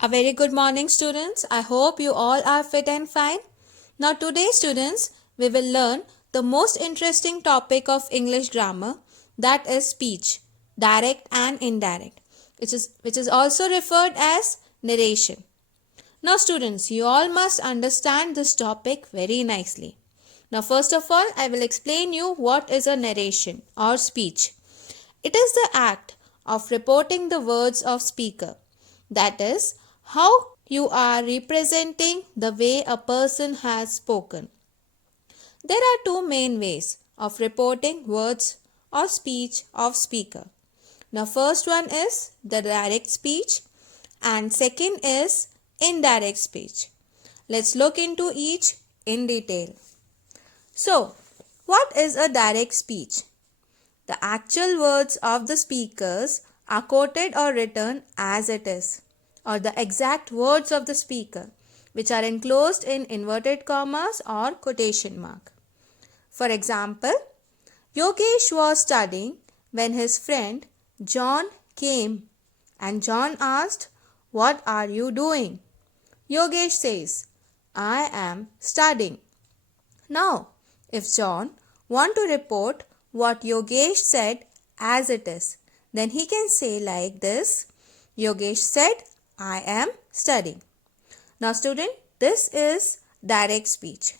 A very good morning, students. I hope you all are fit and fine. Now today, students, we will learn the most interesting topic of English grammar, that is speech, direct and indirect, which is also referred as narration. Now students, you all must understand this topic very nicely. Now first of all, I will explain you what is a narration or speech. It is the act of reporting the words of speaker. That is, how you are representing the way a person has spoken. There are two main ways of reporting words or speech of speaker. Now first one is the direct speech and second is indirect speech. Let's look into each in detail. So, what is a direct speech? The actual words of the speakers are quoted or written as it is, or the exact words of the speaker, which are enclosed in inverted commas or quotation mark. For example, Yogesh was studying when his friend John came and John asked, "What are you doing?" Yogesh says, "I am studying." Now, if John want to report what Yogesh said as it is, then he can say like this, Yogesh said, "I am studying." Now student, this is direct speech.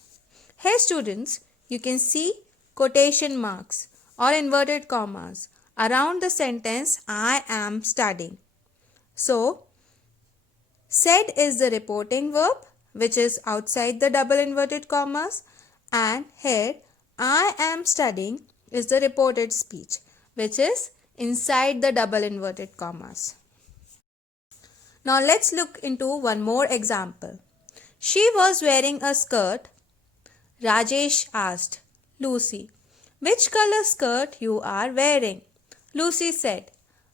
Here students, you can see quotation marks or inverted commas around the sentence I am studying. So, said is the reporting verb which is outside the double inverted commas, and here I am studying is the reported speech which is inside the double inverted commas. Now let's look into one more example. She was wearing a skirt. Rajesh asked Lucy, "Which color skirt you are wearing?" Lucy said,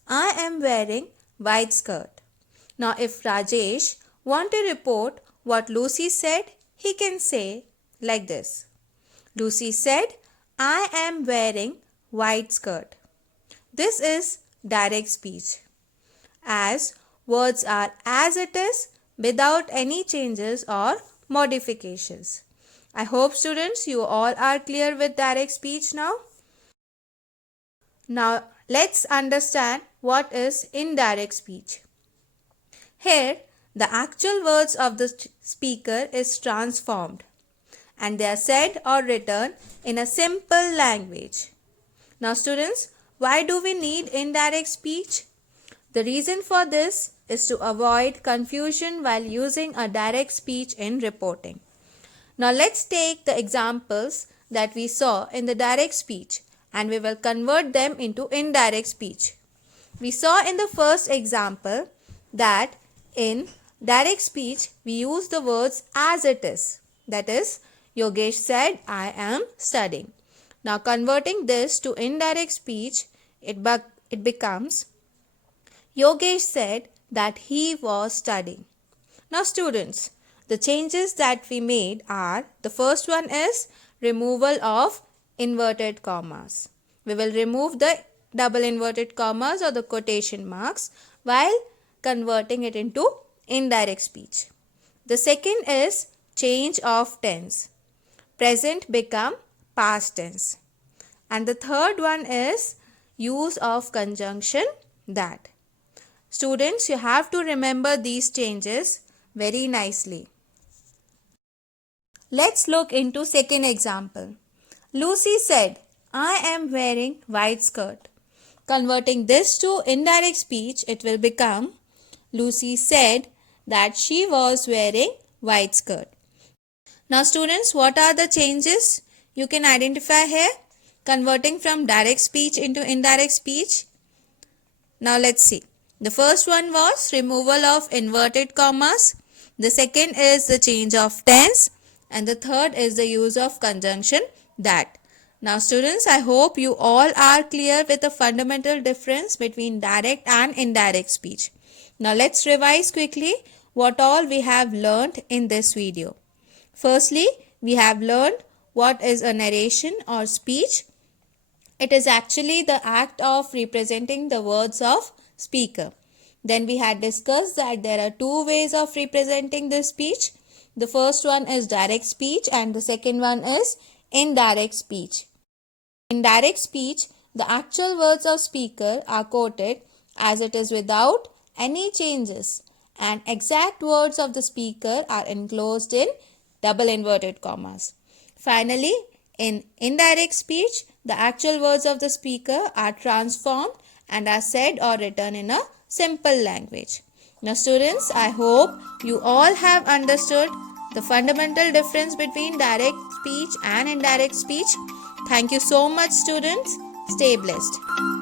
"I am wearing white skirt." Now if Rajesh want to report what Lucy said, he can say like this. Lucy said, "I am wearing white skirt." This is direct speech, as words are as it is without any changes or modifications. I hope students you all are clear with direct speech now. Now let's understand what is indirect speech. Here the actual words of the speaker is transformed and they are said or written in a simple language. Now students, why do we need indirect speech? The reason for this is to avoid confusion while using a direct speech in reporting. Now let's take the examples that we saw in the direct speech and we will convert them into indirect speech. We saw in the first example that in direct speech we use the words as it is. That is, Yogesh said, "I am studying." Now converting this to indirect speech, it becomes Yogesh said that he was studying. Now students, the changes that we made are, the first one is removal of inverted commas. We will remove the double inverted commas or the quotation marks while converting it into indirect speech. The second is change of tense. Present become past tense. And the third one is use of conjunction that. Students, you have to remember these changes very nicely. Let's look into second example. Lucy said, "I am wearing white skirt." Converting this to indirect speech, it will become Lucy said that she was wearing white skirt. Now students, what are the changes you can identify here? Converting from direct speech into indirect speech. Now let's see. The first one was removal of inverted commas. The second is the change of tense. And the third is the use of conjunction that. Now students, I hope you all are clear with the fundamental difference between direct and indirect speech. Now let's revise quickly what all we have learned in this video. Firstly, we have learned what is a narration or speech. It is actually the act of representing the words of speaker. Then we had discussed that there are two ways of representing this speech. The first one is direct speech and the second one is indirect speech. In direct speech, the actual words of speaker are quoted as it is without any changes, and exact words of the speaker are enclosed in double inverted commas. Finally, in indirect speech, the actual words of the speaker are transformed and are said or written in a simple language. Now students, I hope you all have understood the fundamental difference between direct speech and indirect speech. Thank you so much students. Stay blessed.